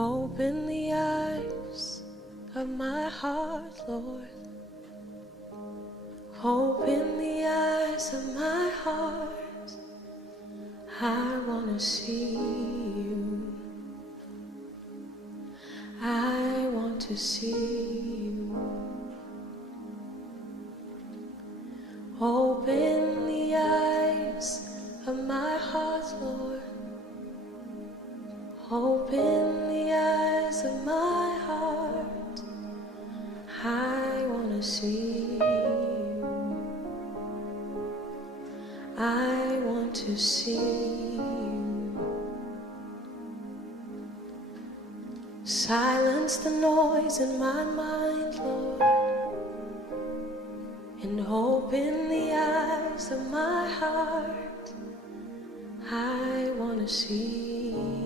Open the eyes of my heart, Lord. Open the eyes of my heart. I want to see you. I want to see you. Open the eyes of my heart, Lord. Open the eyes of my heart. I want to see you. I want to see you. Silence the noise in my mind, Lord, and open the eyes of my heart. I want to see you.